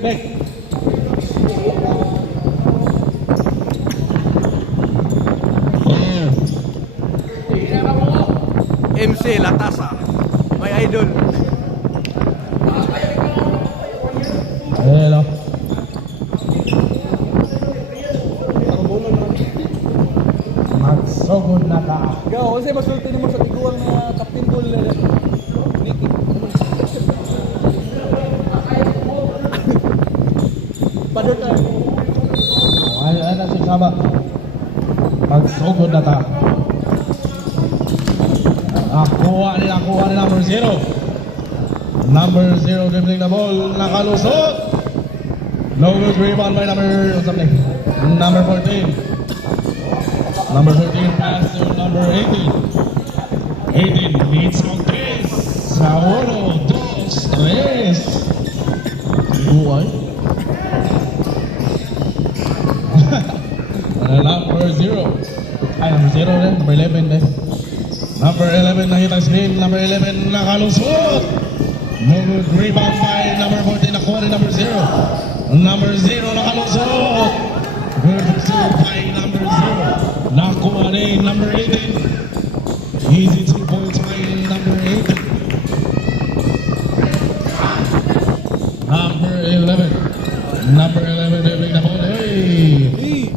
Back. MC Latasa, my idol. Hello. Magsugod na ka. Yo, kasi masulti mo sa tiguang na Captain Bull. Niki. Padot ka. Ano si Saba? Magsugod na ka. Nakuha ni number 0. Number 0 dribbling the ball. Nakalusot. No good rebound by number 14. Number 14 pass to number 18. 18 leads on 3. Sa 1, 2, 3. Buhay. Number 0. Ay, number 0 din. Number 11 din. Number 11 nakita screen. Number 11 nakalusot. No good rebound by number 14. Nakuha ni number 0. Number 0 nakalusot. Good serve by number 0. Nakuha ni number 18. Easy 2 points by number 18. Number 11. Number 11 dribbling the ball. Hey!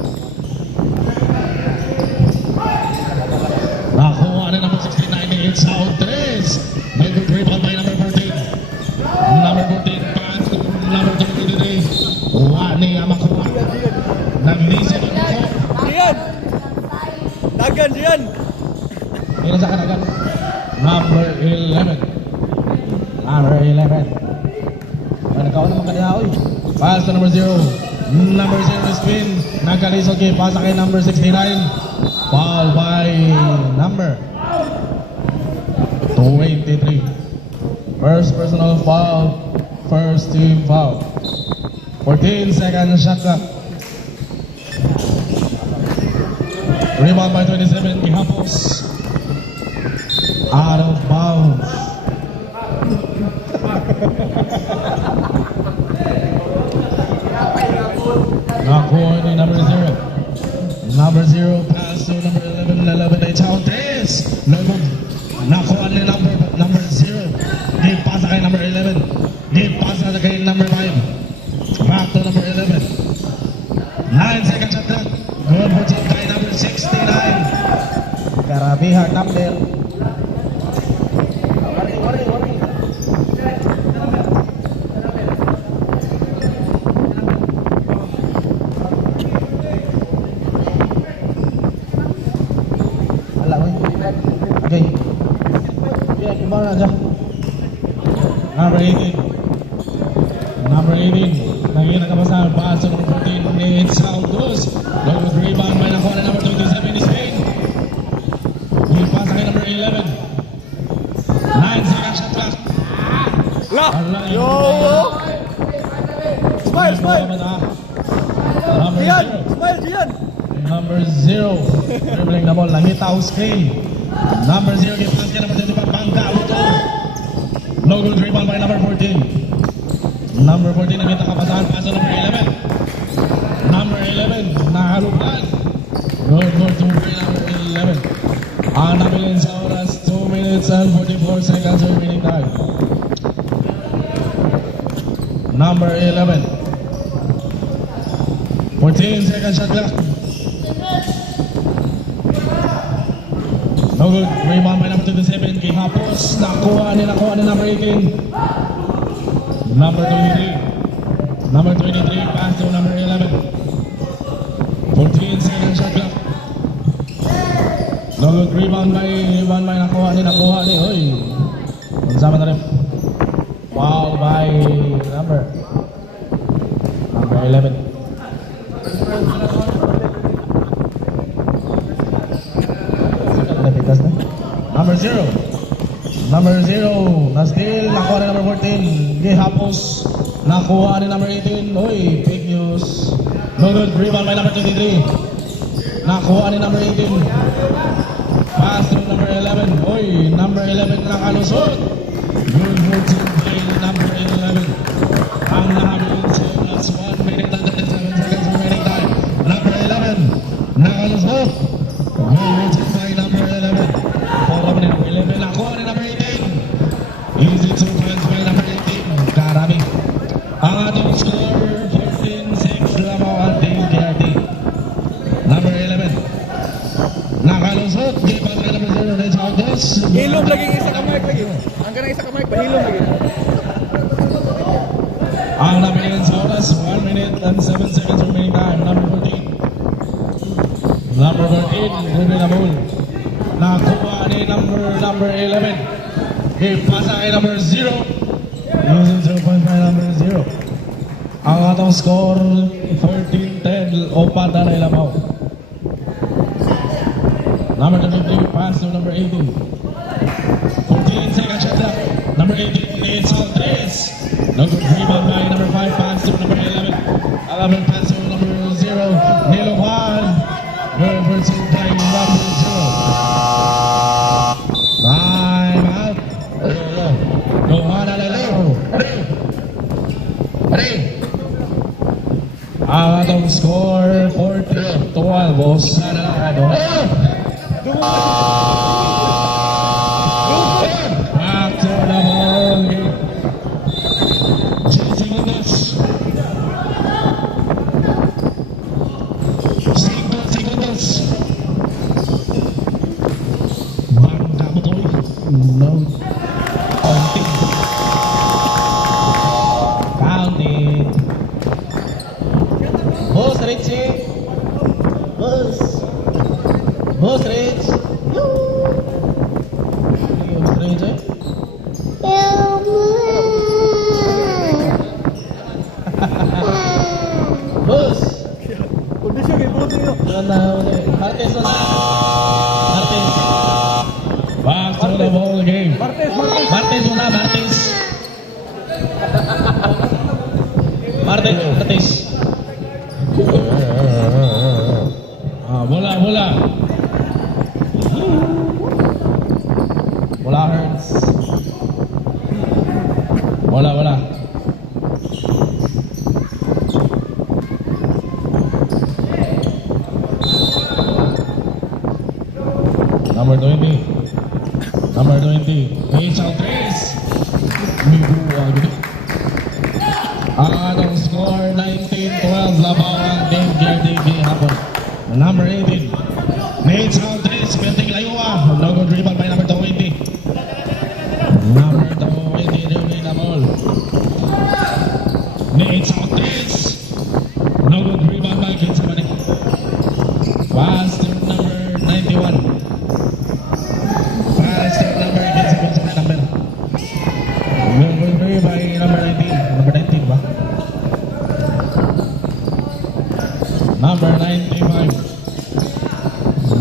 Nakuha ni number 69. It's out 3. No good rebound by number 14. Number 14 pass to number 23. Wani ang makuha. Naglisa ang makuha. Diyan! Dagan, diyan! Ina sa kanagan. Number 11. Number 11. Nagkaon naman kanina oy. Pass to number 0. Number 0 spin. Nagkalisod kay pasa kay number 69. Foul by number 23. First personal foul. First team foul. 14 second shot clock. Rebound by 27. Ihapos. Out of bounds. Nakuha ni number 0. Number 0 pass to number 11. 11 ay chow 3. Nakuha ni number 0. Di pasa kay number 11. Di pasa kay number 5. Back to number 11. 9 second shot clock. Good for team by number 69. Karabihang number. Okay. Yeah, kemana aja? Number 18. Number 18. Lagi nakapasal. Pass to number 14. It's out goes. Long rebound by nakuha na number 27 is Spain. Yung pass kay number 11. 9 second shot clock. La! Ala, Yo! Smile, smile! Number Diyan! 0. Smile, diyan! Number 0. Dribbling the ball. Langitaw screen. Number 0 gets pass kay number 25. Bangga. Luto. No good rebound by number 14. Number 14 nakita kapasahan. Pass to number 11. Number 11. Nahalupan. Good for 2 by number 11. Ang nabilin sa oras. 2 minutes and 44 seconds remaining time. Number 11. 14 second shot clock. No good. Rebound by number 27. Ihapos. Nakuha ni number 18. Number 23. Number 23. Pass to number 11. 14 second shot clock. No good. Rebound by nakuha ni. Oy. Unsama na rin. Foul by number 11. Number 0. Number 0. Na-steal. Nakuha ni number 14. Gihapos. Nakuha ni number 18. Oy, fake news. No good. Rebound by number 23. Nakuha ni number 18. Pass to number 11. Oy, number 11 nakalusot. Good move by number 11. kamay lagi. Ang kanang isa kamay pahilom lagi. Ang napilihan sa oras, 1 minute and 7 seconds remaining time. Number 14. Number 14, Ruben Amul. Nakuha ni number 11. Ipasa kay number 0. Using 0.5 number 0. Ang atong score, 14-10. Opat na ilamaw. Number 23, pass to number 18. 14 seconds shot clock. Number 18 is Andres. No good rebound by number 5, pass to number 11. 11 pass to number 0, Nilo Juan. Good pursuit by number 0. Time out. Go on, Alelo. Ready. Ang atong score, 14-12. Bosa na lang ano. Back to the ball game. 10 segundos. 5 segundos. Bangga mo to. No. Counting. Counting. Boss, Richie. Boss. Boss, Rich. Boss, Rich, eh? Boss. Kondisyon kay buti niyo. Martes na. Martes. Back to the ball game. Martes. Martes muna, Martes. Martes. Bola. Bola hurts. Bola. Number 20. H. Andres. Migo agad. Ang atong score 19-12. Labaw ang game hapon. Number 18. Nate Andres. Penting layuwa. No good rebound by number 20. Number 20. Ruben Amol. Nate Andres. No good rebound by Kinsa Manik. Pass to number 91. Pass to number Kinsa number. Good rebound by number 19. Number 19 ba? Number 95.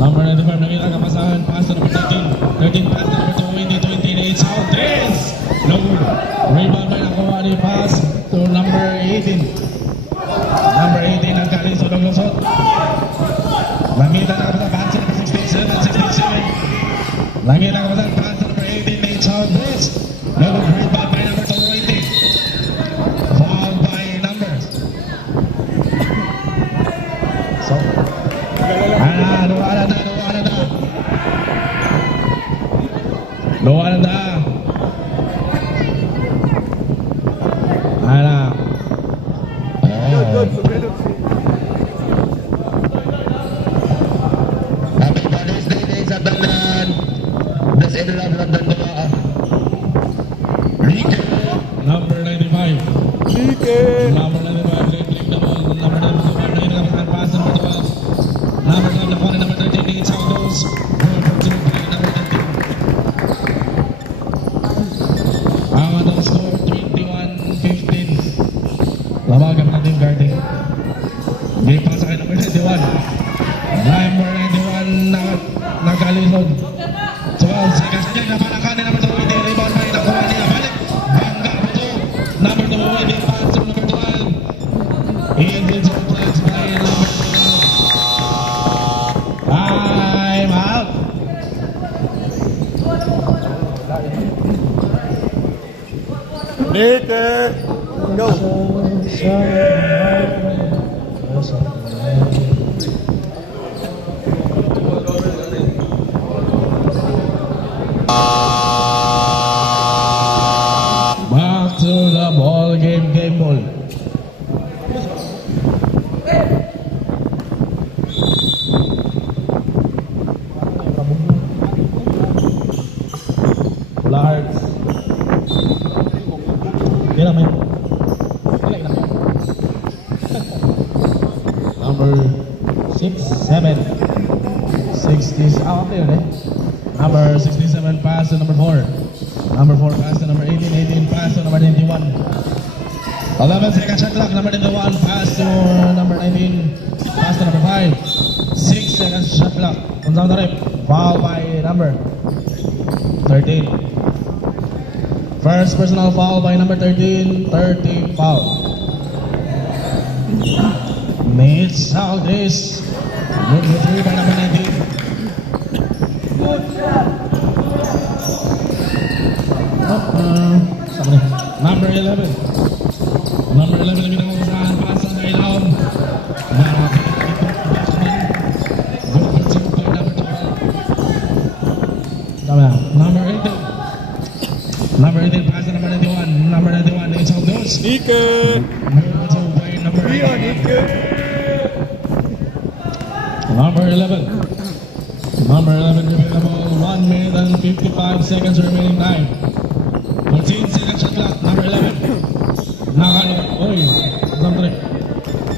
Number 95, nakita ka pasahan. Pass to number 13. 13 pass to number 20. 28 Andres. No good. Rebound by nakuha ni pass to number 18. Number 18 ang galing sa Lungsod. Nakita na ka pasahan. Pass to number 67. Nakita ka pasahan. Pass to number 18. Nate Andres. No good. Rebound by number 20. Fouled by number. So, Luwa na na. Happy Father's Day din sa tanan. Das in love lang ng dua. Rico. Number 95. Number 95. Dribbling the ball. Number 95. Nakita ka pasahan. Pass number 12. Number 12 nakuha na number 13. It's how goes. Number 2 by number 19. Ang atong score 21-15. Labagan natin guarding. May pasa kay number 91. Number 91 na nagalisod. 12 seconds din. Napalakan ni number 20. Rebound pa rin nakuha niya. Balik. Bangga mo to. Number 20. Pass to number 12. Easy to flex by number 12. Time out. Nate. Go. Back to the ball game ball. Bola Hearts. Kaya naman yun. Number 6, 7. 60 out there, eh? Number 67 pass to number 4. Number 4 pass to number 18. 18 pass to number 91. 11 second shot clock. Number 91 pass to number 19. Pass to number 5. 6 seconds shot clock. Unsa na rep? Foul by number 13. First personal foul by number 13. 13 foul. Mitch Saldis. Good retrieve by number 19. Number 11. Number 11 lebih dahulu usahaan pasang dari dalam. Number 18. Number 18 pass to number 91. Number 91 it's out goes. Nika. Number 18. Number 11. Number 11 available. 1 minute and 55 seconds remaining time. 14 seconds shot clock. Number 11. Nakano. Oy. Something.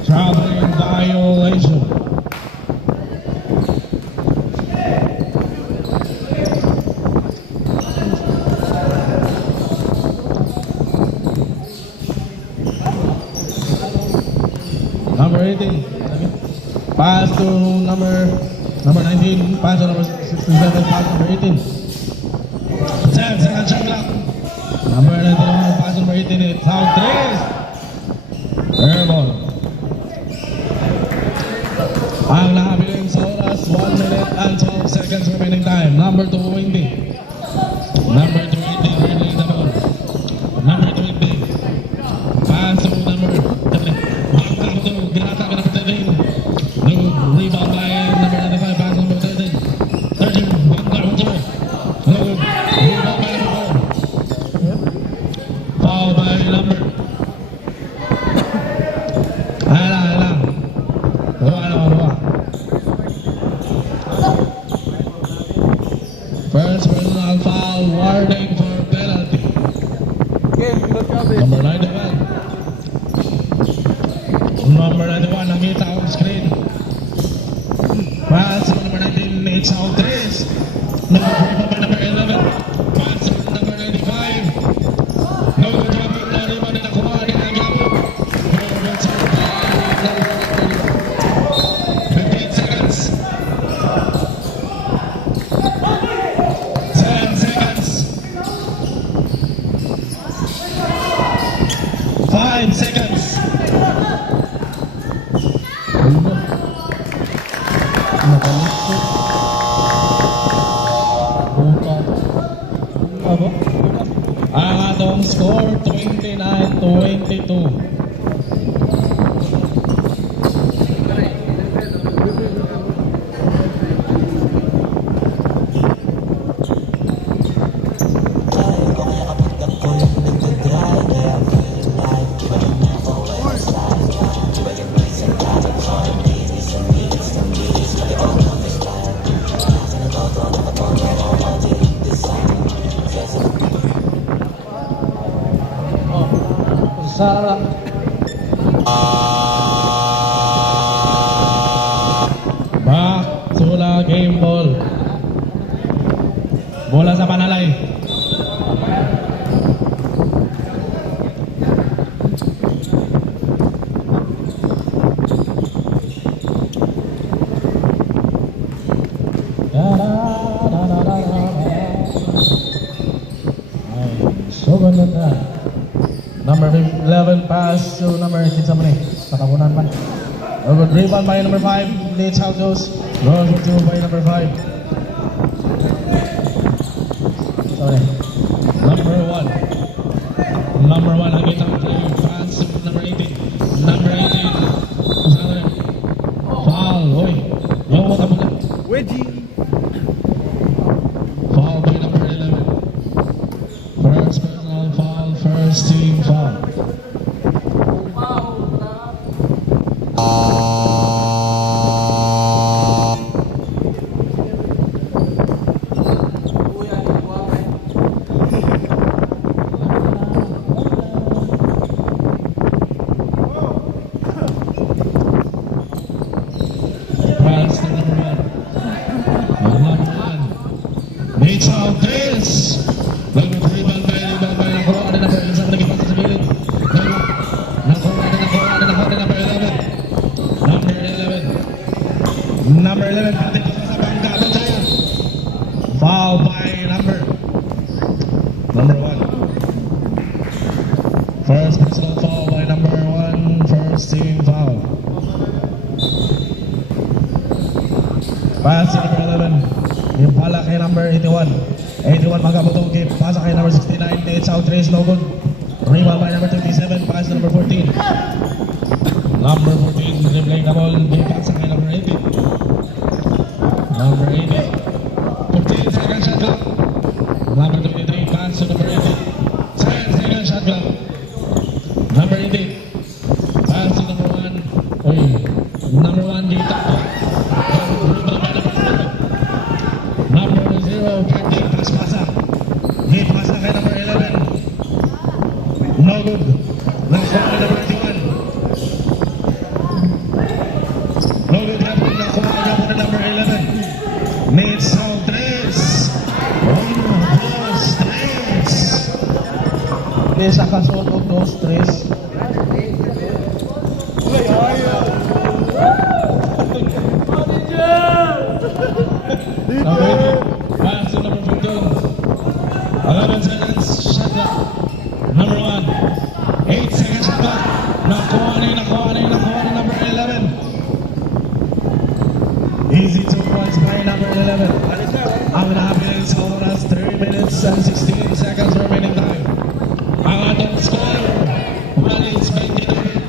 Traveling violation. Number 18. Pass to number 19. Pass to number 67. Pass to number 18. 10 seconds shot clock. Number 91. Pass to number 18. It's out 3. Airball. Ang nakabiling sa oras 1 minute and 12 seconds remaining time. Number 20. Number 20. Handling the ball. Number 20. Pass to number 30. Back to Ginata ka number 13. No rebound by number 95. Pass to number 13. 13. Back to no rebound by number 4. Foul by number. Ayan. Dua. First personal foul, warning for penalty. Game, pilot ka, be. Number 91. Number 91, nakita on screen. Pass to number 19, it's out 3. Number 11. Pass to number 95. No dropping na rin man nakuha ni Nagabo. 15 seconds. 10 seconds. 5 seconds. Ang atong score 29-22. Sarap. Back to the game ball. Bola sa panalay. Ay, so ganda na. Number 11 pass to number 6 sa mani. Patabunan man. Good rebound by number 5. Leads how goes. Goes for 2 by number 5. Sorry. Number 1. Number 1 nakita ang play. Pass to number 18. Number 18. Sana rin. Foul. Uy. Yung mo tabunan. Wedgie. Foul by number 11. First personal foul. First team foul. First personal foul by number 1, first team foul. Pass to number 11. Yung pala kay number 81. 81 magkabutong kip. Pasa kay number 69. It's out race, no good. Rebound by number 27. Pass to number 14. Number 14 dribbling the ball. Pasa kay number 80. Number 80. 15 second shot clock. Number 23. Pass to number 80. 10 second shot clock. Number 80. Pass to number 1. Oy. Number 1 dito. Number 0, Captain Paspasa. Hit pasa kay number 11. No good. Last one kay number 21. No good yapon. Nakuha kay number 11. Needs out tres. Dos, tres. Isa kasunod, dos, tres. Okay. Pass to number 15. 11 seconds. Shot clock. Number 1. 8 seconds shot clock. Nakuha na number 11. Easy 2 points by number 11. Ang nahabin sa oras 3 minutes and 16 seconds remaining time. Ang ating score. Well, it's 22.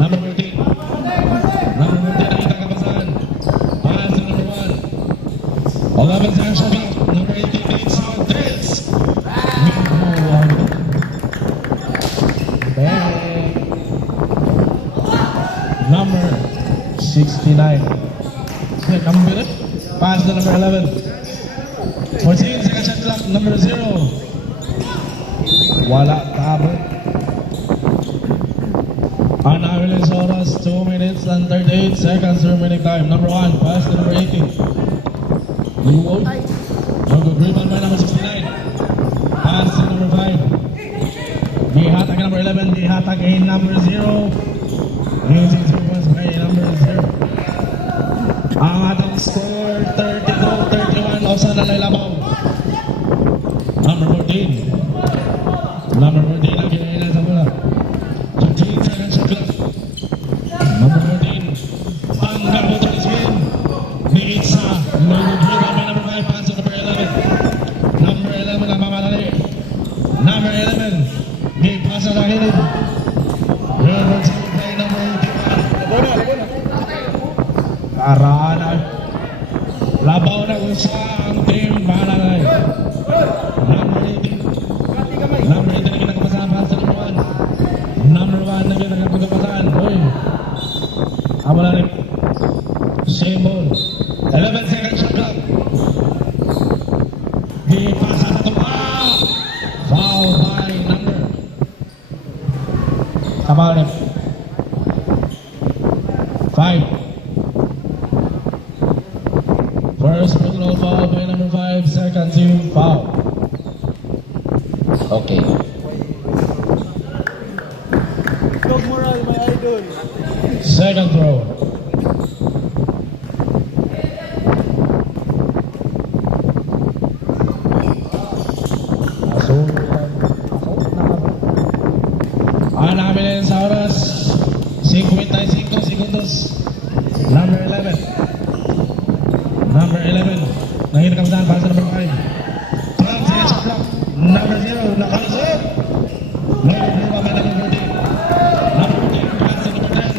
Number 13. Number 13 nakita kapasahan. Pass to number 1. 11 seconds shot clock. Number 18 needs out this. Number 69. Number pass to number 11. 14 seconds shot clock. Number 0. Wala tabo. Ang namin sa oras 2 minutes and 38 seconds remaining time. Number 1 pass to number 18. Luwag. Good rebound by number 69. Pass to number 5. Dihatag number 11. Dihatag kay number 0. Using 2 points by number 0. Ang atong score 32-31. Lausan na labaw. Number 14. Number 14 ang kinainan sa mula. 15 seconds shot clock. Number 14. Ang nabutang spin. Ni Itza. Rebound by number 5. Pass to number 11. Number 11 ang mamalali. Number 11. Di pasa na hilid. Rebound sa by number 81. Karaan na. Labaw na kung saan ang team malalay. Number 18. Number 18 na kinakapasahan. Pass to number 1. Number 1 na kinakapasahan. Uy. Amalali. Same ball. 11 seconds shot clock. Di pasa na ito. Foul by number. Kamalip. 5. First personal foul by number 5. Second team foul. Okay. Dog moral, my idol. Second throw. Ang namin sa oras 55 segundos. Number 11. Number 11. Nakita kami saan para sa number 5. 12 seconds shot clock. Number 0. Nakalusot. Number 4 by number 14. Number 14 pass to number 10.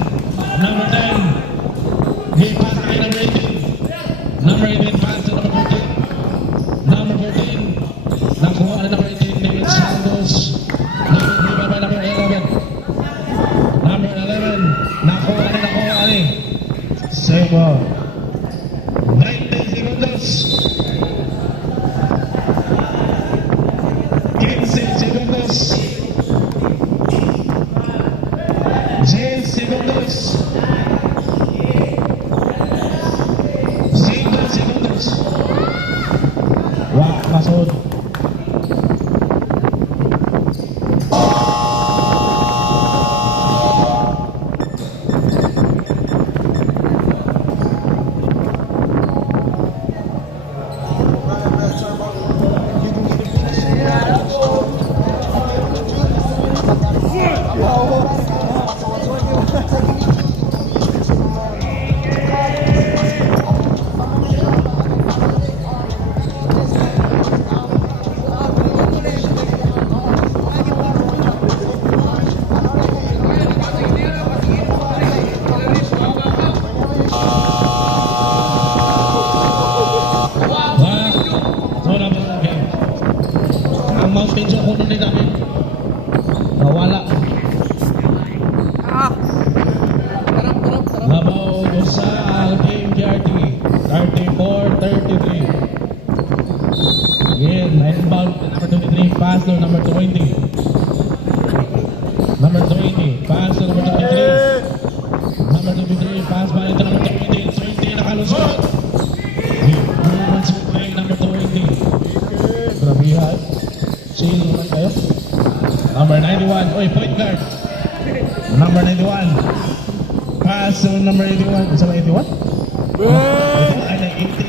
Number 10. He pass kay number 18. Number 18 pass to number 14. Number 14. Nakuha na number 18. David Santos. Number 3 by number 11. Number 11. Nakuha ni. Same ball. 20 segundos. 15 segundos. 10 segundos. 5 segundos. Wah, masuk. mouse pinso kuno ni David. Nawala. Tarap. Labaw sa Team KRT. 34-33. Again, inbound number 23, pass to number 20. Number 20, pass to number 23. Number 23, pass by to number 20. 20 nakalusot. Movement supply number 20. Grabihan. Chill naman kayo. Number 91, oy, point guard. Number 91. Pass to number 81. Isa ba 81? Ay, na 80.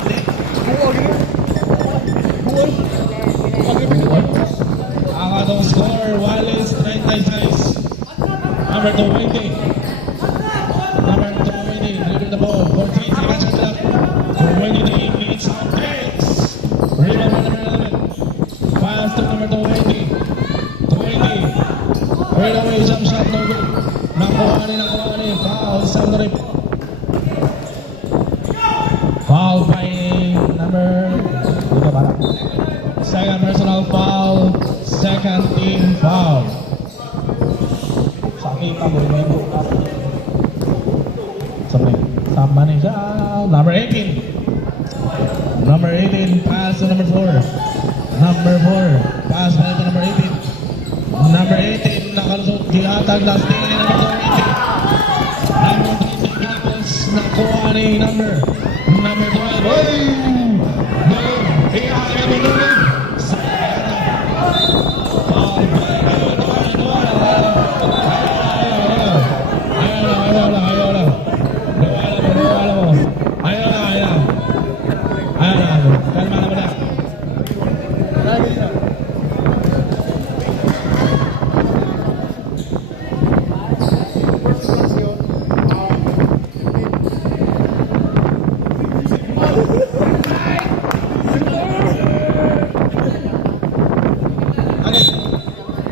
Ang atong score, Wallace 36. Number 20. Number 20, dribble the ball. 14 seconds on the clock. 23 minutes on takes. Rebound by number 11. Pass to number 20. 20. Right away, jump shot, no good. Nakuha ni. Foul, sa rip. Foul by number... Dito para. Second personal foul. Second team foul. Sakita mo rin yung sama ni siya. Number 18. Number 18, pass to number 4. Number 4, pass by to number 18. Number 18, nakalusot. Gihatag last thing ni number 20. Number 20, ginapos. Nakuha ni number 12. Oy! Ihatag mo nun. Foul by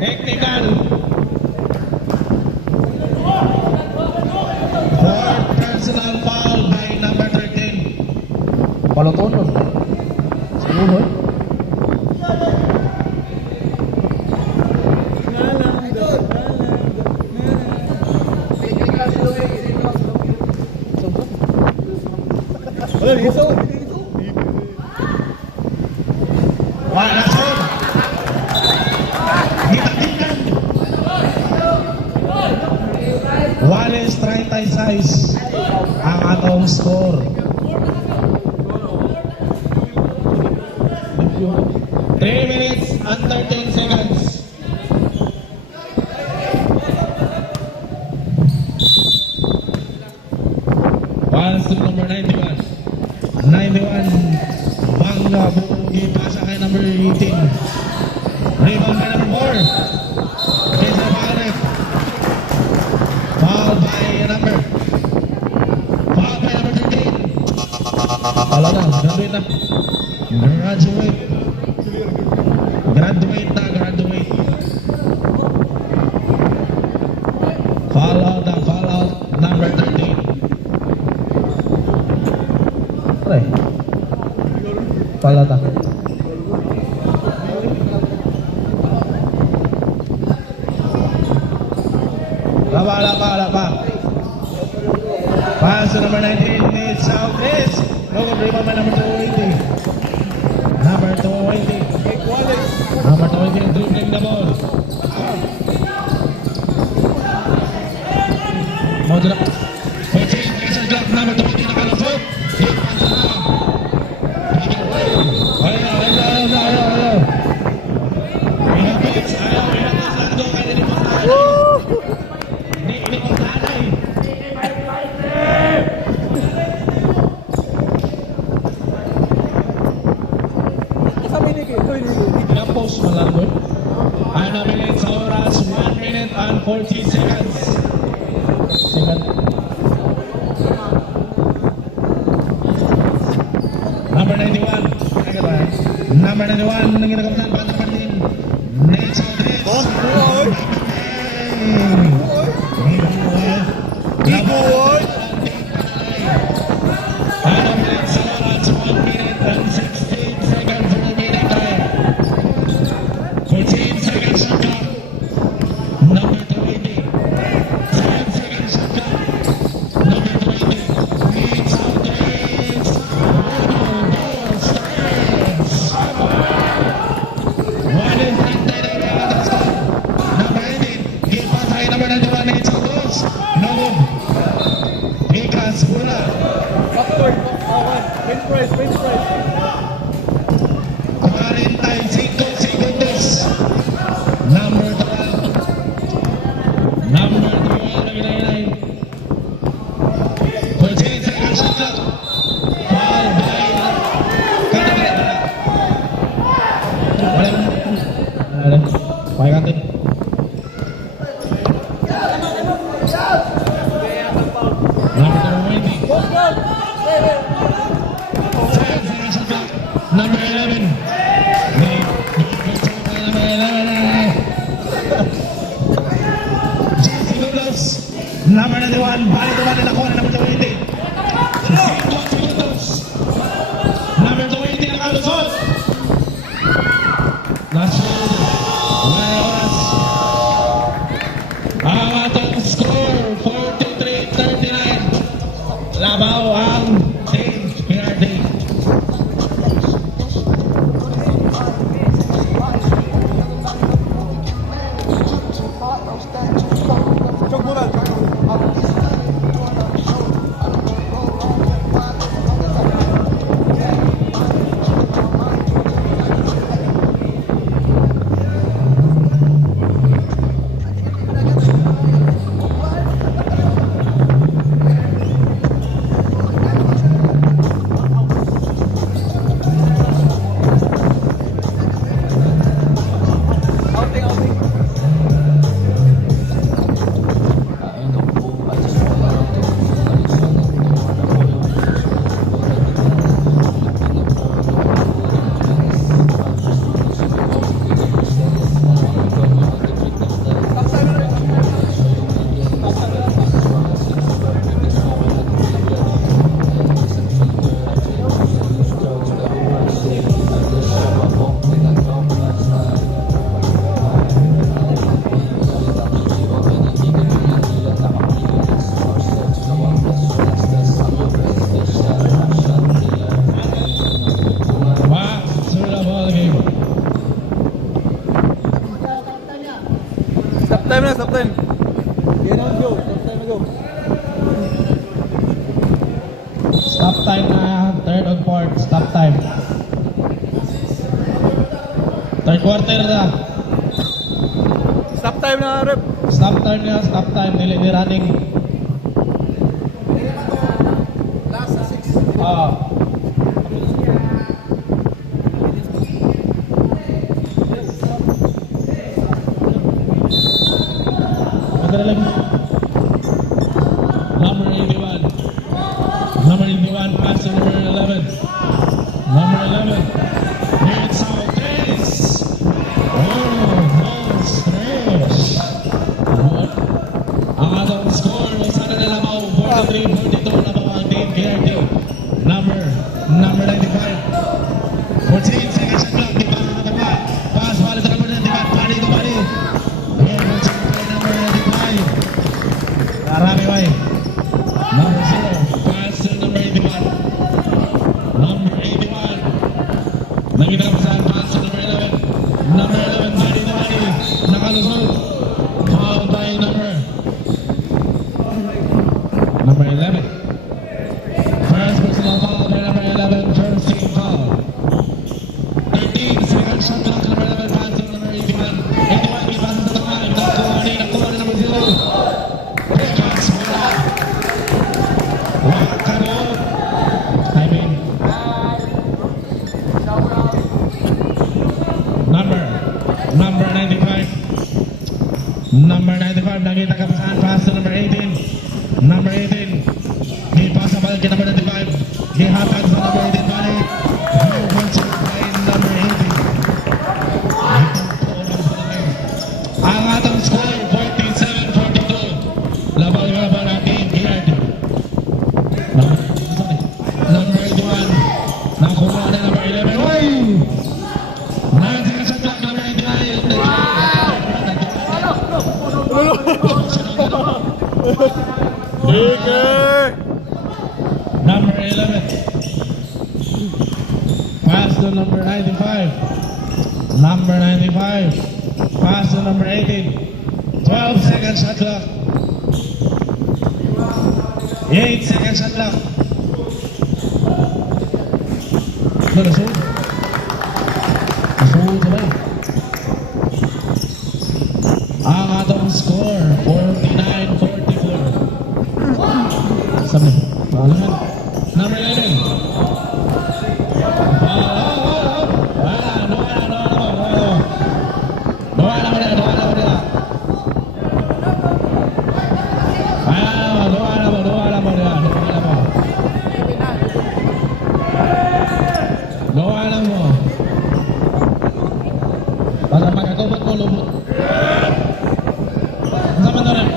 technical. Fourth personal foul by number 13. Palotonon. Siguro. Wala, dito. Wala sa Wallace 36 ang atong score. 3 minutes and 13 seconds. Pass to number 91. 91 Bangga Bugi pasa kay number 18. Rebound by number 4. Kesa Paret. Foul by number 13. Pala na, graduate na. Graduate. Foul out, number 13. Pre. Pala ta. Lapa. Pass to number 19, it's out, miss. Logo rebound by number 20. Number 20, dribbling the ball. Modra. 14, pressure drop, number 20, nakalusot. Ayaw. Pinapits, lando, kaya ni Montana. Ni Montana eh. Campos Malangoy. Ano minute sa oras, 1 minute and 40 seconds. Number 91. Number 91, nang ginagawa ng Panther Martin. Next out this. Ano minute sa oras, 1 minute and 16 seconds remaining time. 14 Paikatin. Number 20. Number 11. Number 11. Jesse Douglas. Number 91. Balik naman na nakuha na number 20. Number 20 nakalusot. Last round. May oras. Ang atong score, 43-39. Labaw ang team PRD. Stop time na, stop time. Yan ang go, stop time na go. Stop time na, third on fourth, stop time. Third quarter na. Stop time na, rep. Stop time na, stop time, dili ni running. Last 6. Oo. Maganda lagi. Number 81. Number 81, pass to number 11. Number 11. It's out, Chris. Oh, nice, Chris. Ang atong score, may sana na lamang 43-42 na mga team KRT. Number 95. 14 seconds shot clock, di pa nakakaba. Pass, balik sa number 95. Bali to bali. Here, let's play number 95. Karami bay. Number 0, pass to number 81. Number 81. Nakita ko saan, pass to number 11. Number 11, bali to bali. Nakalusot. Foul by number 11. First personal foul by number 11, first team foul. 13 seconds shot clock, number 11, pass to number 81. 81, may pass sa tama. Nakuha ni number 0. Pass, wala. Wakaro. Timing. Number 95. Number 95, nakita ka pa saan, pass to number 18. Number 18. May pass sa balik kay number 95. Gihatag sa number 18 balik. Here once again, number 18. Ang atong score, 47-42. Labaw natin, Gerd. Number 81. Nakuha na number 11. Oy! Nandiyan sa clock, number 89. Number 11. Pass to number 95. Number 95. Pass to number 18. 12 seconds shot clock. 8 seconds shot clock. Nasud. Nasud sabay. Ang atong score, 49-44. Sabi, balaman. Number 11. Wala, no. lubot. Ang sama na rin.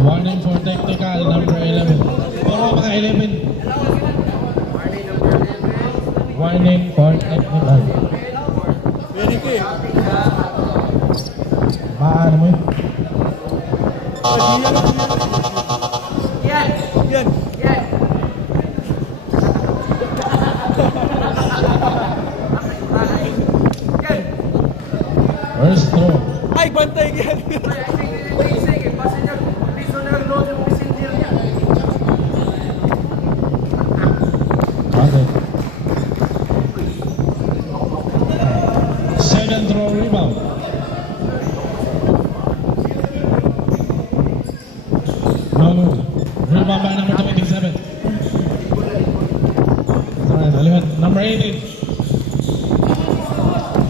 Warning for technical, number 11. Puro mga 11. Warning for technical. Benike. Paano mo yun? Yan. First throw. Ay, bantay yan. Okay. Second throw rebound. No good. Rebound by number 27. Alright, alihan. Number 18.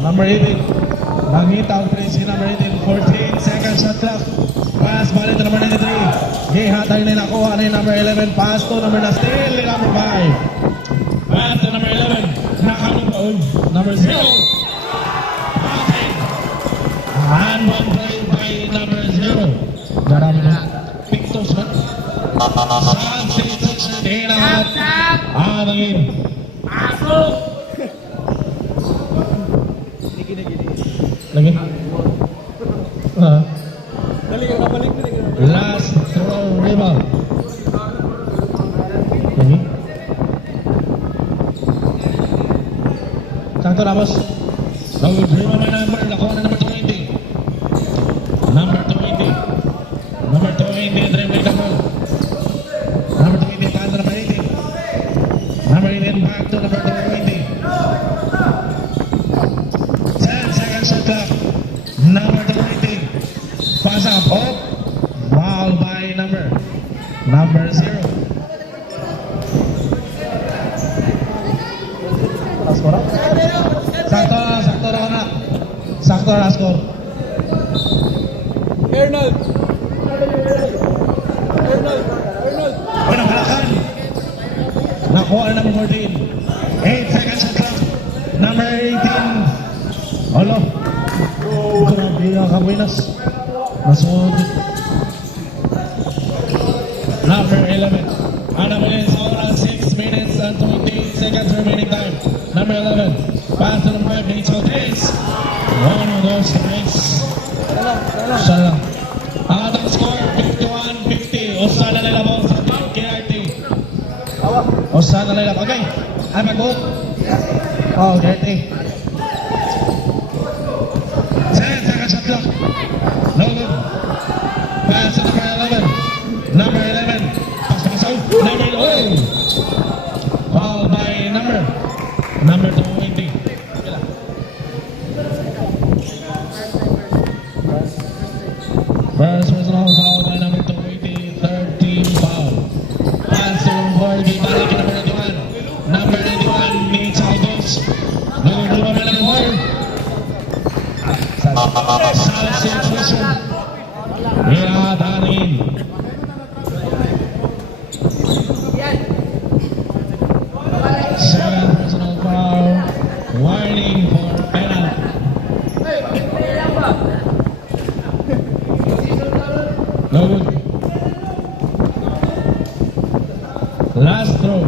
Number 18. Nangita ang play si number 18. 14 seconds shot clock. Pass balik to number 93. Gihatay na nakuha ni number 11. Pass to number na still ni number 5. Pass to number 11. Nakalupaon. Number 0. And one play by number 0. Garami na. Pictos ba? Substitution. Hinahat. Angin. Lagi. Balik. Last throw rebound. Lagi. Sakto na boss. Good rebound by number. Nakuha na number 20. Number 20. Number 20. Dribbling the ball. Number 20. Pass to number 18. Number 18. Back to number 20. 10 seconds shot clock. Number 20. Pass up. Oh. Foul by number 0. Score. Sakto na. Sakto na score. Arnold. Unang halakan. Nakuha na number 14. 8 seconds shot clock. Number 18. Olo. Grabe na kabuinas. Nasod. Number 11. Ana Melez, oras 6 minutes and 28 seconds remaining time. Number 11. Pass to number 5. Nate Valdez. One of those strikes. Siya lang. Ang atang score, 51-50. Usa na nila mo sa team KRT. Usa na nila. Okay. Ay, mag-vote. Oh, KRT. 10 seconds shot clock. No good. Pass to number 11. Number 11. Pass to Masaw. Number 11. Foul by number 20. First personal foul by number 20. 13 foul. Pass to number 40. Balik kay number 91. Number 91. Nate Saldos. Number 2 by number 4. Substitution. Iadanin. Second personal foul. Warning for penalty. No good. Last throw.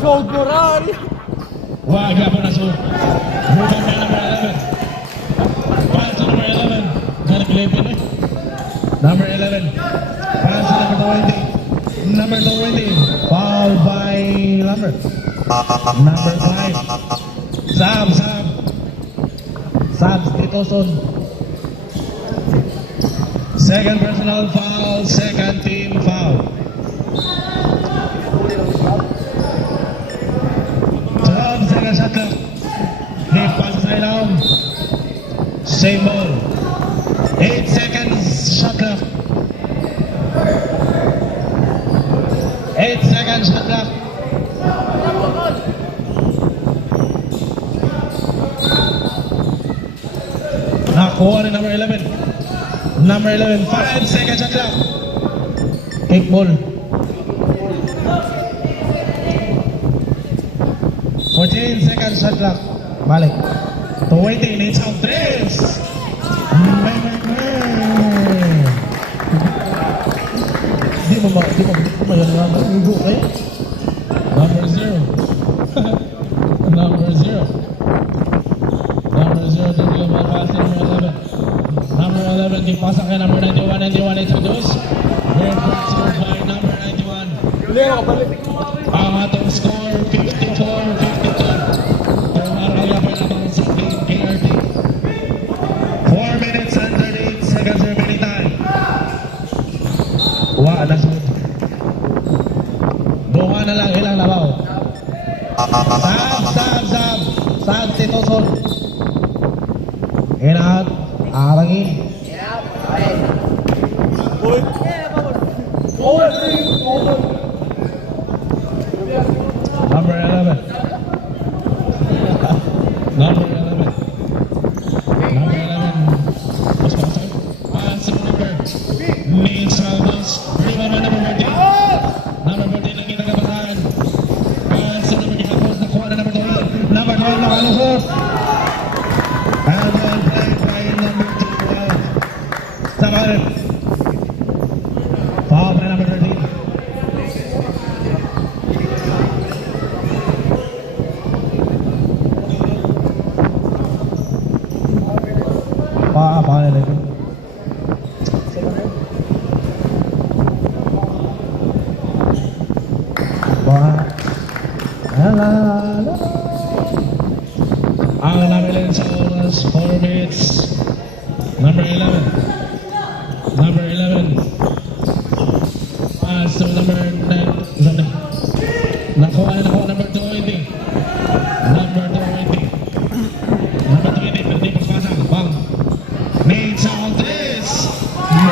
Gold moral. Wag na po na so. Rebound by number 11. Pass to number 11. Gana Pilipin eh. Number 11. Pass to number 20. Number 20. Foul by number 5. Sam. Substitution. Second personal foul. Second team foul. 12 seconds shot clock. Nick pass sa ilaw. Same ball. 8 seconds shot clock. 8 seconds shot clock. Nakuha ni number 11. Number 11, 5 seconds shot clock. Kick ball. 14 seconds shot clock. Balik. 20, needs out 3. Di mo yun nga. Igo kayo. Number 0. Number 0. Number 0, dribbling ball pass to number 11. Number 11, dipasa kay number 91. 91 introduce. Great pass scored by number 91. Uli ako kabalik. Ang atong score, 54-52. Tumaraya pa naman sa game KRT. 4 minutes and 38 seconds remaining time. Na sud. Duha na lang ilang labaw. Sab titosod. Inaat. Arangin. Uy. Number 11. Number 11. Number 11. Mas pasok. Answer number. Needs Ramos. Rebound by number 14. Number 14 lagi nagkabataan. Answer number 12. Nakuha na number 12. Number 12 nakalusot. And well played by number 12. Samarin. Foul by number 13. Paano ito? Ang namin sa oras 4 minutes. Number 11. Number 11. Pass to number 9. Nakuha number 20. Number 20. Number 20. Pwede pagpasa. Bang. Needs all this. No,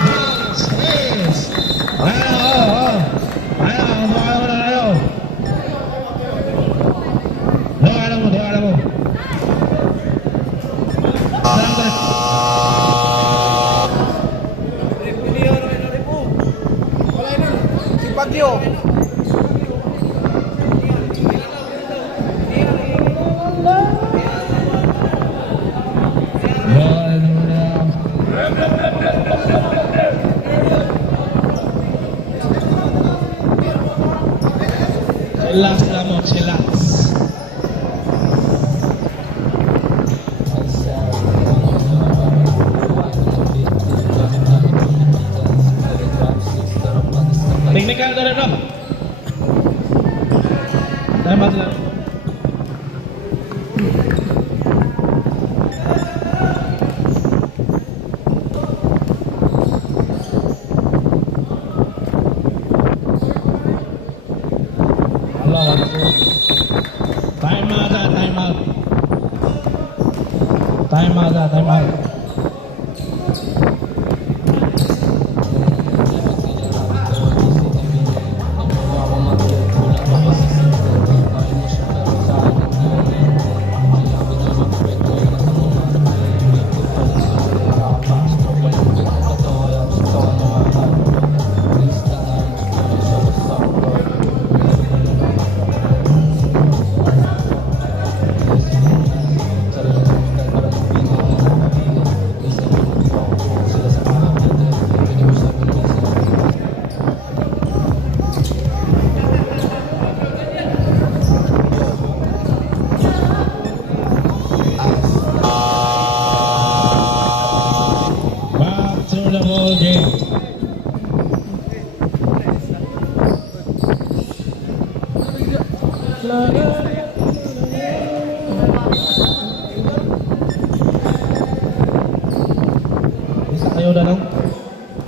this. Ayaw. Doa mo. Si Bagyo. Relax lang mo, relax. Technical na rin, no? Time out lang. Time out.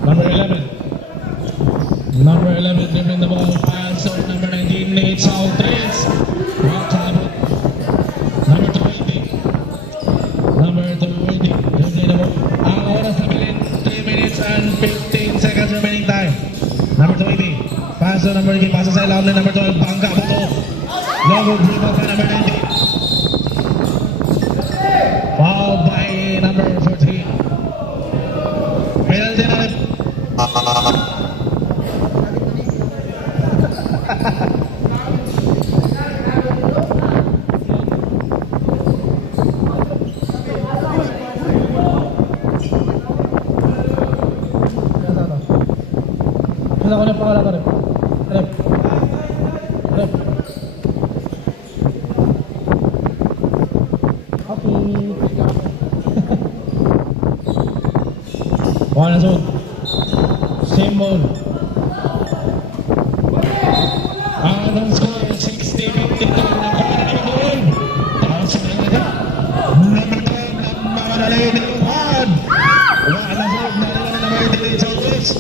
Number 11. Number 11 dribbling the ball. Pass to number 19. Needs all threes. Rock tabot. Number 20. Number 20. Dribbling the ball. Ang oras na bilin. 3 minutes and 15 seconds remaining time. Number 20. Pass to number 18. Pasa sa ilaw na number 12. Bangga buto. Logo dribble by number 19. Foul by number 14. Wala ko rep, wala ko rep. Rep. Rep. Okay. One na zone. Same ball. Ang score 60-52 na goal. Tapos na nila. Number 12 ng mga naliliwan. One na zone na nila na mga delete sa West.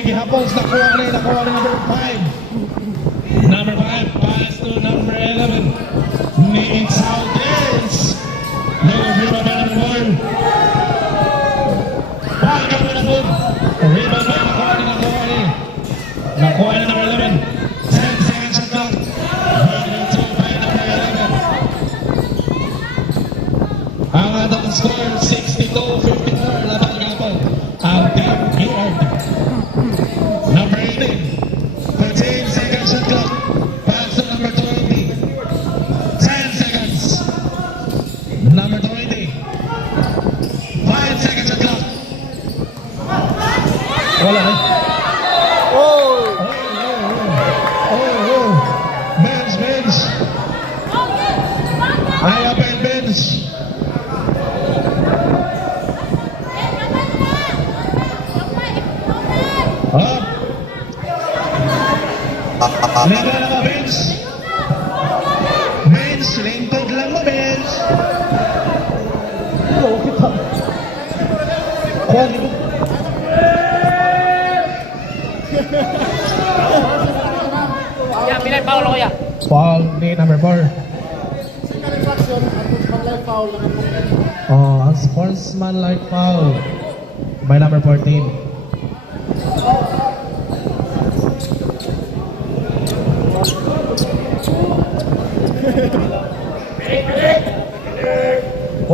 Gihapos, nakuha na number 5. Number 5, pass to number 11. Needs out this. No, rebound by number 1. Back up na good. Rebound by nakuha na number 11. 10 seconds shot clock. Rebound to by number 11. Ang atong score, 62-54. Laban gapon. Ang Team Giard. Number 18, 14 seconds shot clock. Pass to number 20. 10 seconds. Number 20. 5 seconds shot clock. Wala na. Oh. Bench. Ay, apel bench. Up. Liga lang mo, bench. Bench, lingkod lang mo, bench. Oo, kita. Kuha nito. Ya, pinay foul ako ya. Foul ni number 4. Second infraction, at foul lang po. Oh, ang sportsman-like foul by number 14.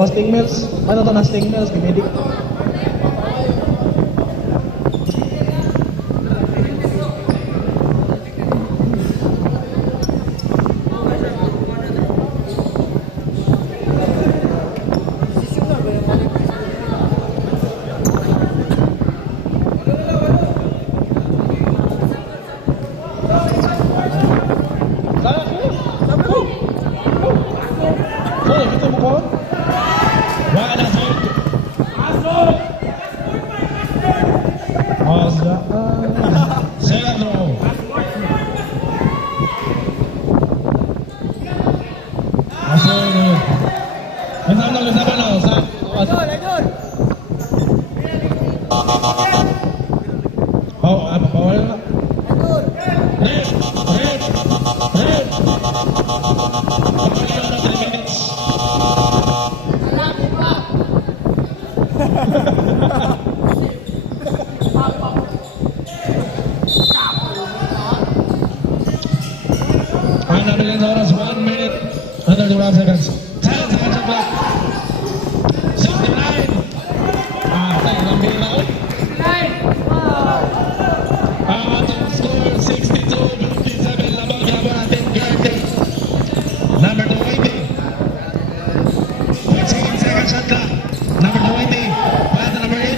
Sting Mills. Ano to na Sting Mills? Kimedik. Ang oras, 1 minute and 31 seconds. 10 seconds of clock. 69. Tayo lang bilang. Ang atong score, 62-57. Labang gabon natin, Garte. Number 20. 15 seconds shot clock. Number 20. Pass to number 18.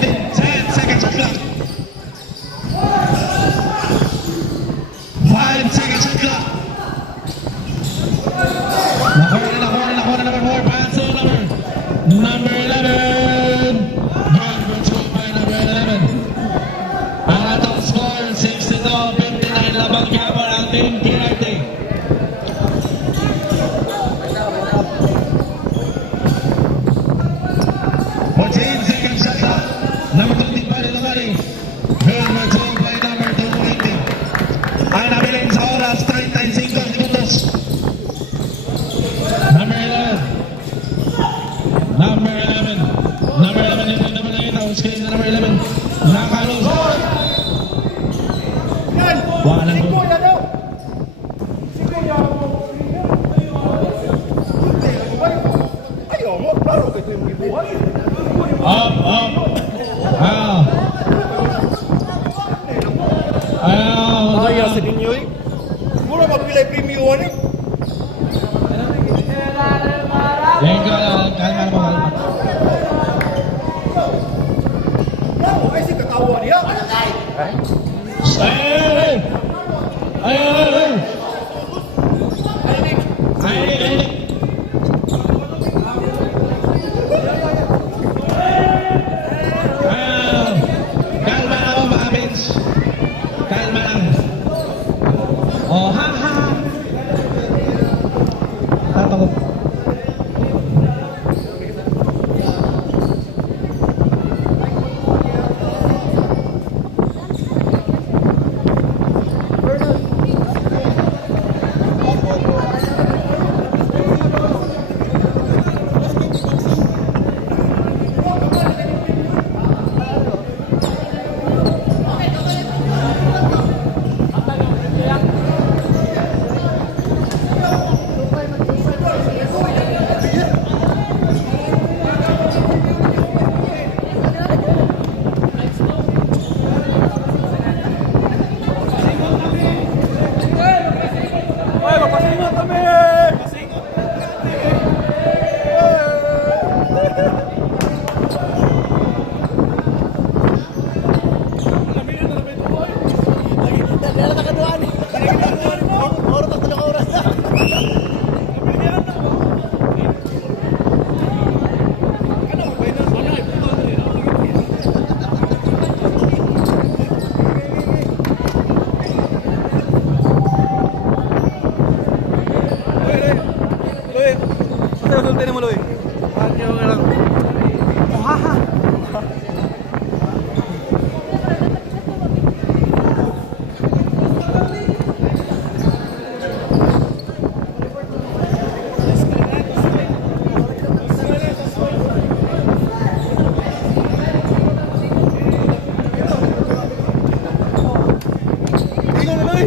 Ay! Ay! Ay! Kalma lang mga bench. Kalma lang. Oh, ha ha. Tatakot. Ay, mapasingot kami! Loy, ano yung sulti mo, Loy? Oh, haha! Tingnan na, Loy!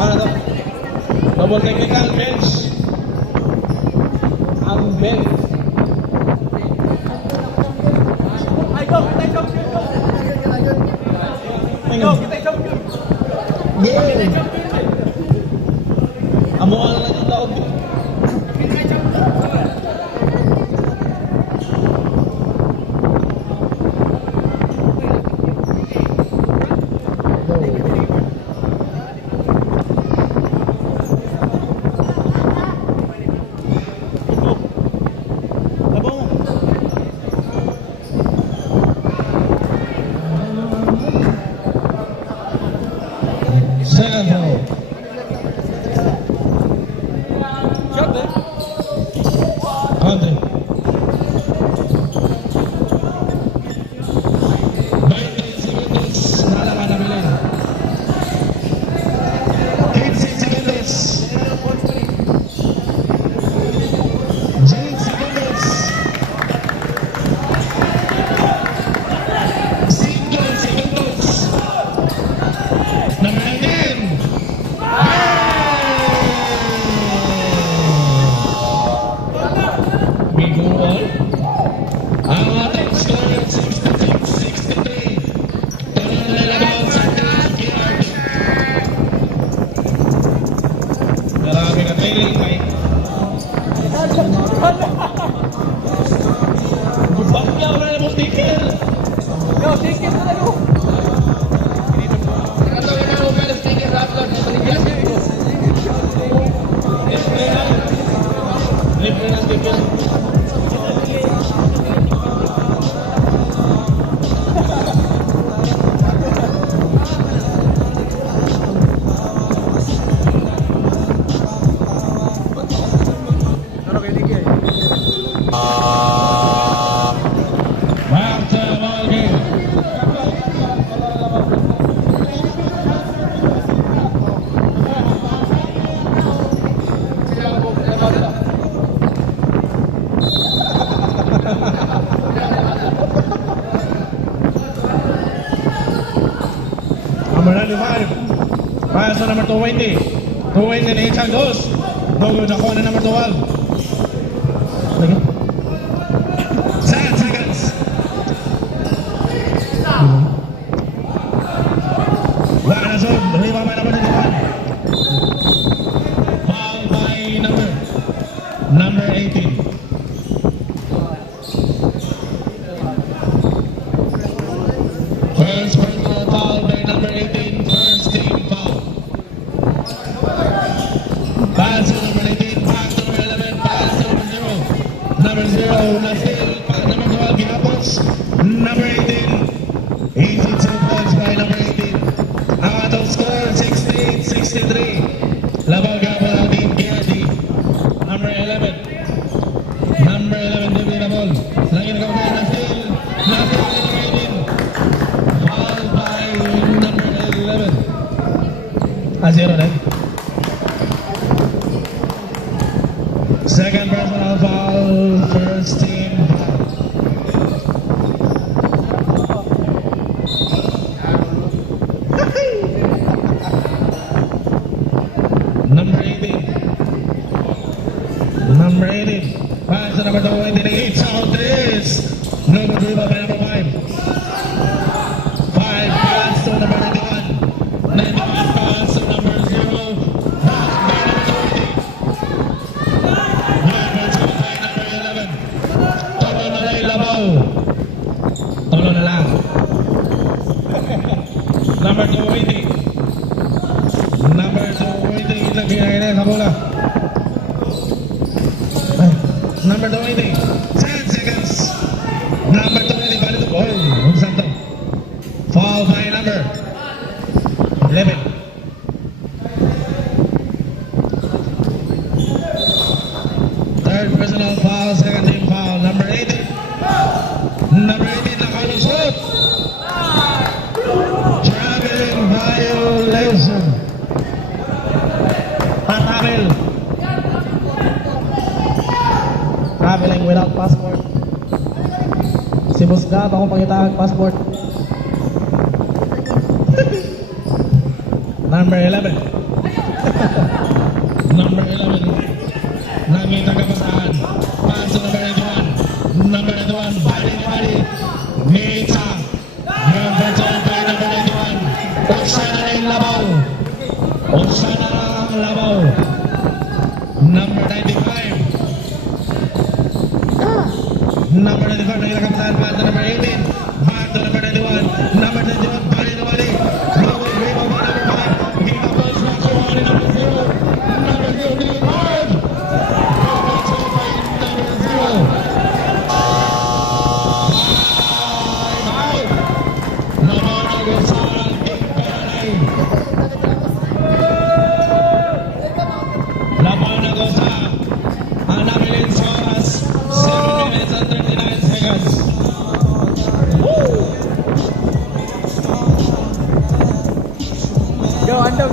Ano to? Double technical bench. Ang bench. Ay, go! Kita yung champion! Go! Go! Kita yung champion! Yeah. Amo lang yung daog. Second row. Shot, eh? Conte. 20 seconds. Nala ka na bilin. 15 seconds. 10 seconds. 5 seconds. Namanin. Bigol. Ang ating score 66-63. Tuloy na laban sa backyard. Marami ka trailing, Mike. Bakyaw na mo sticker. Yo, ticket na tayo! Libre na sticker. Ano kayo, ticket? Back to the ball game. 25. Pass to number 20. 20 ni Ichang goes. No good ako na number 12. Lagi. 7 seconds. Wala na zone. Rebound by number 21. Foul by number 18. First personal foul by number 18. First team foul. Pass to number 18. Pass to number 11. Pass to number 0. Number 0 na still. Pass number 12. Ginapos. Number 18. Easy 2 points by number 18. Out of score 68-63. Laban gabon ang team KRD. Number 11. Number 11 to be the ball. Lagi na gabon na still. Number 18. Foul by number 11. 0 na. Second personal foul. First team foul. Number 18. Number 18. Pass to number 28. Out this. No good rebound by number 5. 5 pass to number 91. 91 pass to number 0. Back by number 20. Number 2 by number 11. Tolo na lang Labaw. Tolo na lang. Number 280. Number 280. Lagi na sa bola. Number 280. 10 seconds. Number 280. Balik to. Oy, umsan to. Foul by number 11. Third personal foul. Second team foul. Number 18. Number 18 nakalusot. Traveling violation. Patakil. Traveling without passport. Si Busga, akong pangitahag passport. Number 11. Number 11. Nangita kapasahan. Pass to number 91. Number 91. Body to body. Nita. Number 12 by number 91. Uksana na yung Labaw. Uksana na ang Labaw. Number 95. Number 95. Nangita kapasahan. Pass to number 18. Back to number 91. Number 91. Body to body. Rebound by number 5. Give up on smash one in number 0. Number 0 getting hard. Number 2 by number 0. Out. Laban na Gonzalo. Big penalty. Laban na Gonzalo. Ang nabilin sa oras 7 minutes and 39 seconds. Woo! Yo, andam.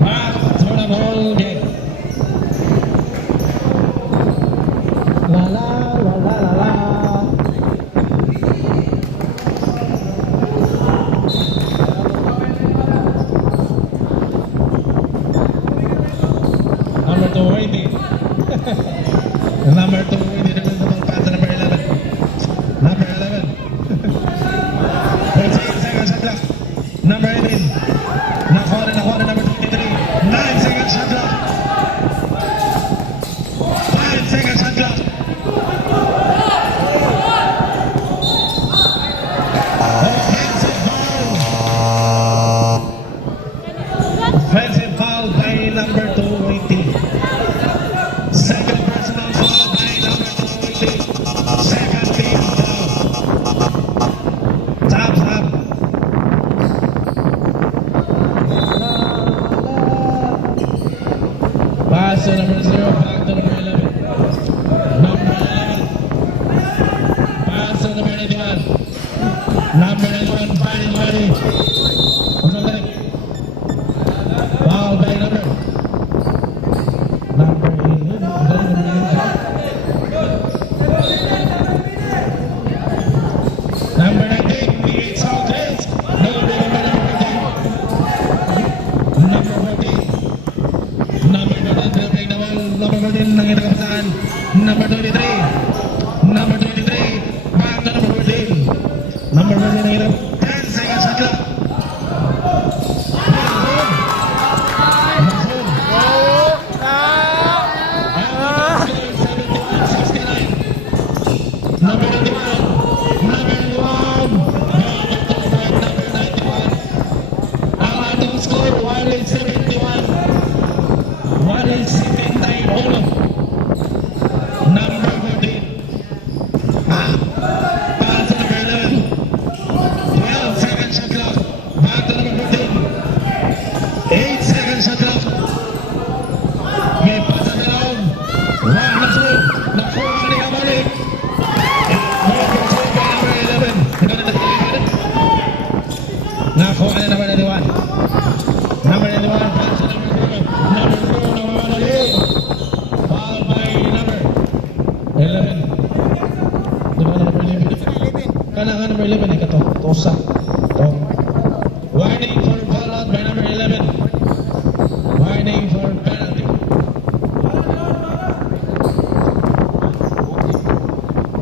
Back to the ball game. La la Number 23, back to number 14. Number 14 na hirap. 10 seconds shot clock. Number 91. Number 91. Number 91. Ang ating score, 171. 171. Number 14. Pass to number 11. 12 seconds shot clock. Back to number 14. 8 seconds shot clock. May pass sa meron. Wah, nasunod. Nakuha ni Kamalik. Number 11. Nakuha ni number 91. Number 91. Pass to number 0. Number 0 na mamalali. Foul by number 11. Di ba number 11? Kana nga number 11 ay kato. Tosa. To. Warning for foul out by number 11. Warning for penalty.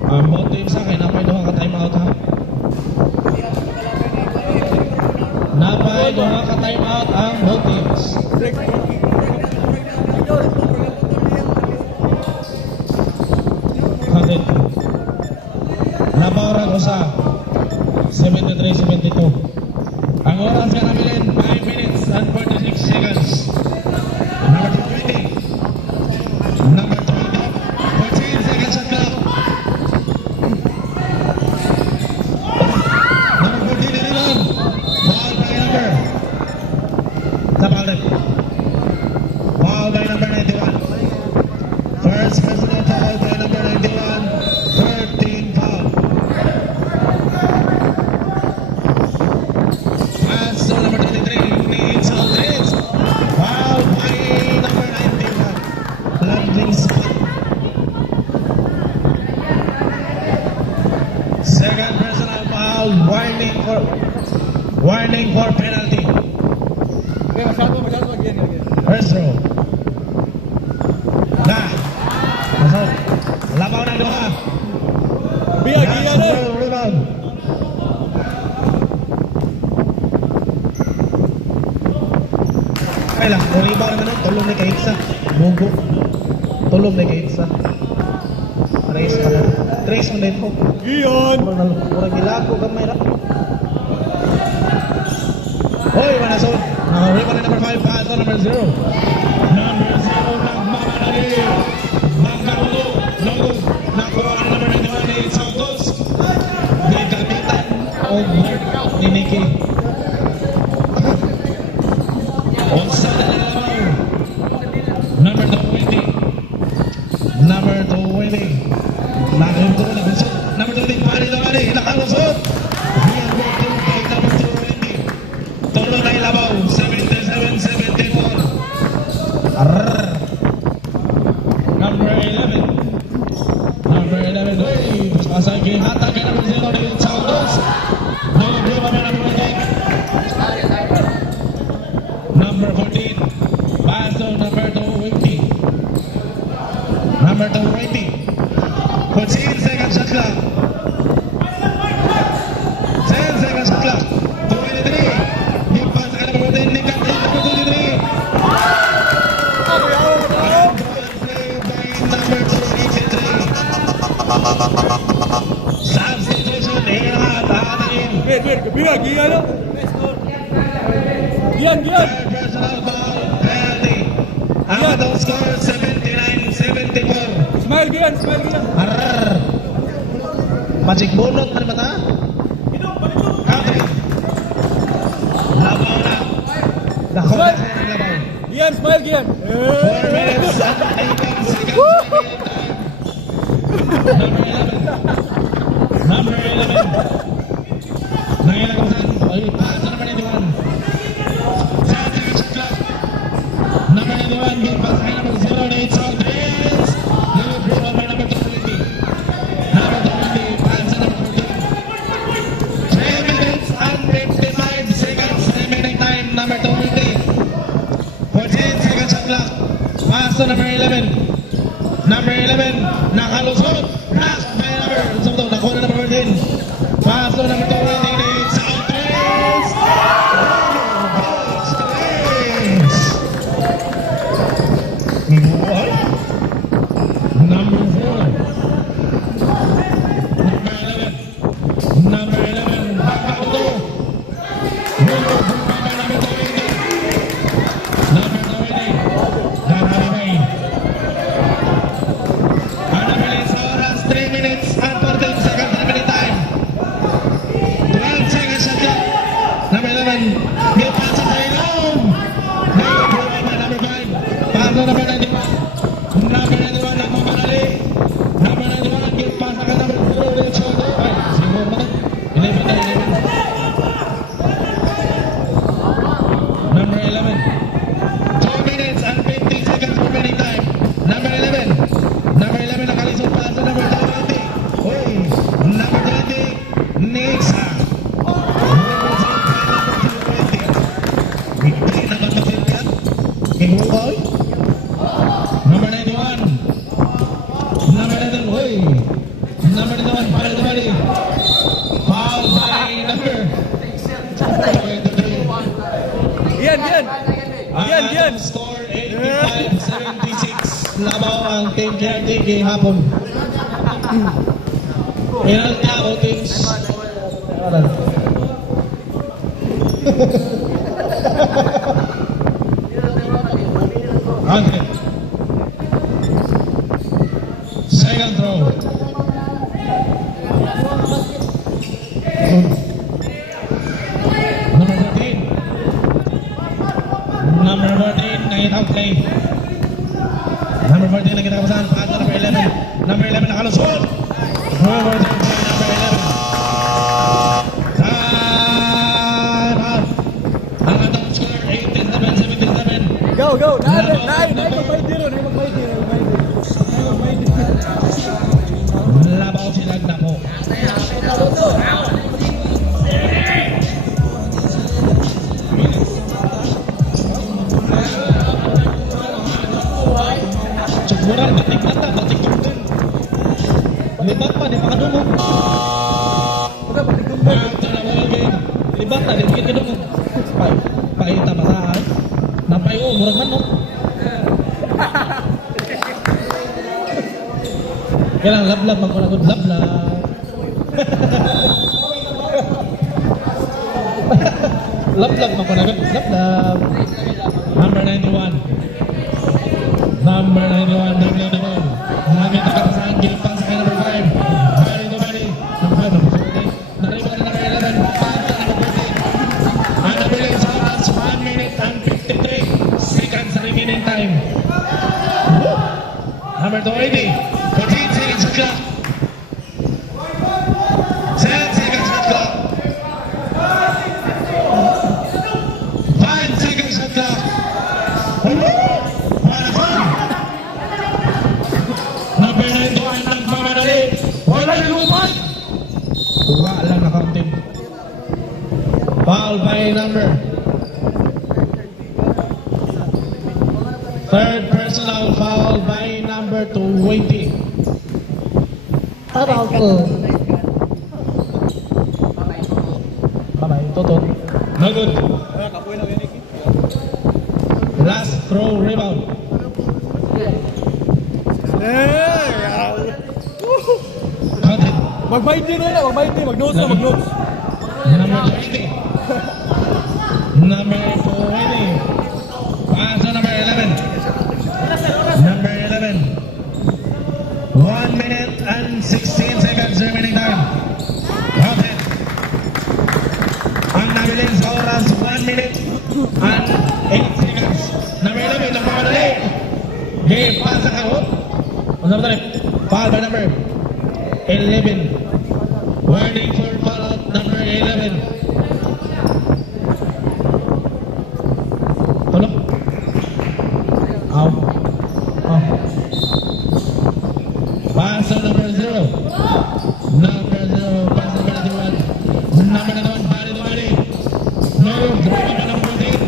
Ang both teams sa akin, napay duha ka time out ha. Napay duha ka time out ang both teams. Kapit. Nabawaran ko sa 73-72. Ang oras ka nabilin, 5 minutes and 46 seconds. Number 20. Number 20. 14 seconds shot clock. Number 14 na rin. Foul by number. Sa Paldet. Foul by number 91. First personal foul by number 91. 13 foul. Pass to number 23. Needs Aldridge. Foul by number 91. Landing spot. Second personal foul. Warning for penalty. Okay, masyado again. First row. Nah. Masuk. Labaw ng duha. Biya, giya na. Rebound. Ay lang, kung rebound naman nun, tulog na kahitsa. Mugo. Tulog na kahitsa. Trace pa na. Trace mo na ito. Giyan. Murag gilago gamay ra. Hoy, manasod. Naka-rebound na number 5, pass to number 0. Number 0 nagmamalagi. Nagkarulo. Lugod. Nakuha na number 91 ni Santos. Di kapitan o workout ni Nicky. Onsa na nalabaw. Number 20. Number 20. Nakarulo na kusot. Number 20. Pari Lamani. Nakalusot. Real working by number 20. Tolo na ilabaw. 77-74. Arrrr. Number 11. Number 11. Uy, pasagi hatag kay number 0 ni Santos. Number 2 pa number 8. Number 14. Pass to number 20. Number 20. 14 seconds shot clock. 10 seconds shot clock. 23. Di pass kay number 14 ni Captain number 23. Number 23. Substitution, hinahat-hatayin. Biya, giya na. Giyan. Third personal foul, penalty. Ang atong score, 79-74. Smile giyan. Arrrr. Magic bunot man mata? Country. Labaw na. Nakuha sa ng labaw. Giyan, smile giyan. 4 minutes and 18 seconds. Number 11. Number 11. Nangyayalagusan. Ay, pass sa number 91. Second clock. Number 91. Give pass kay number 0 na it's all this. Delivery by number 20. Number 20. Pass sa number 14. 3 minutes and 55 seconds remaining time. Number 20. 14 seconds shot clock. Pass to number 11. Number Pass by number. Sabto, nakuha na number 14. Pass to number 28. Southwest. Boy. Number 4. Number 11. Babato. Number 20. Number 20. Gagamay. Anabilis sa oras, 3 minutes and 14 seconds remaining time. 12 seconds shot clock. Number 11. May pasa sa ilong. Number 5. Pasa number 91. Number 91 nagmamadali. Number 91 may pasa ka number 0. Let's go. Ay, siguro ba ito? 11 na 11. Number 11. 2 minutes and 15 seconds remaining time. Number 11. Number 11 nakalisod pa sa number 20. Uy, number 20. Nexa. Hindi naman matindihan. Ibuboy. Number 91. Number 11. Uy. Number 91. Para ito bali. Foul by number 23. Yan, yan. Yan, yan. Score 85-76. Labaw ang Team KRTK hapon. Penalty ako, teams. Okay. Second throw. Number 14. Number 14, nakita ko play. Number 14, nakita ko saan? Pass na number 11. Number 11, nakalusot. Number 14, number 11. Time out. Ang atong score, 87-77. Go, go. Nai, magbayad dito. Nai, magbayad dito. Magbayad dito. Labaw sila na po. Sigurang batik na ta, batik na. Libat pa, di pa kadungog. Udah, patigong ba? After the ball game, libat na, di pa kadungog. Pakita masahan. Napayo, murag man no. Kailang lablab, magkulagod lablab. Lablab, magkulagod lablab. Number 91. Number 91, number 91. Namin nakapasahan, gilpang sa kanya number 5. Bari to bari. Number 5, number 40. Nariba na number 11. Panta number 14. Anabilis sa oras, 1 minute and 53 seconds remaining time. Number 280. 14 seconds shot clock. 7 seconds shot clock. 5 seconds shot clock. Para fun. Number 91 nagmamadali. Wala yung lumay. Tuwa lang na counting. Foul by number. Third personal foul by number 20. Foul ko. Bye-bye. Totot. No good. Kapoy na yan, Iki. Last throw rebound. Counted. Magbayad din na, magbayad din. Mag-notes na, mag-notes. Number 20. Number 20. Pass to number 11. Number 11. 1 minute and 16 seconds remaining time. Counted. Ang nabilin sa oras, 1 minute and 8 seconds. Number 11, nagmamadali. Game, pass sa kahot. Ang sabi tayo, foul by number 11. Warning for foul out number 11. Tulog. Ow. Oh. Pass to number 0. Number 0, pass to number 1. Number 1, body to body. No, drop on number 14.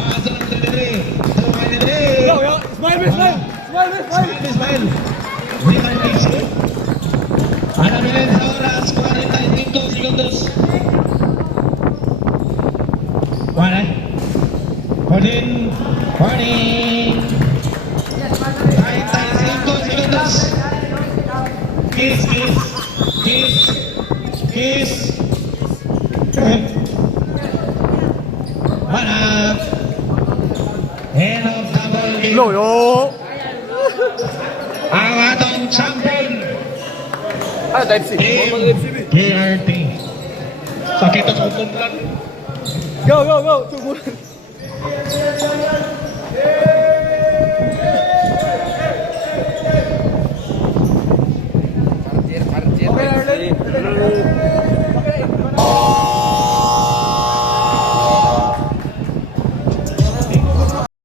Pass to number 33. To 23. Yo, yo. Smile, smile. Smile, smile. Smile, smile. Di man issue. 35 segundos. Mana? 14, 40. 35 segundos. Kiss. Mana? End of double game. Loyo! Ang atong champion. Ano, type C? KRT. Sakit ang utom lang. Go! Subulan!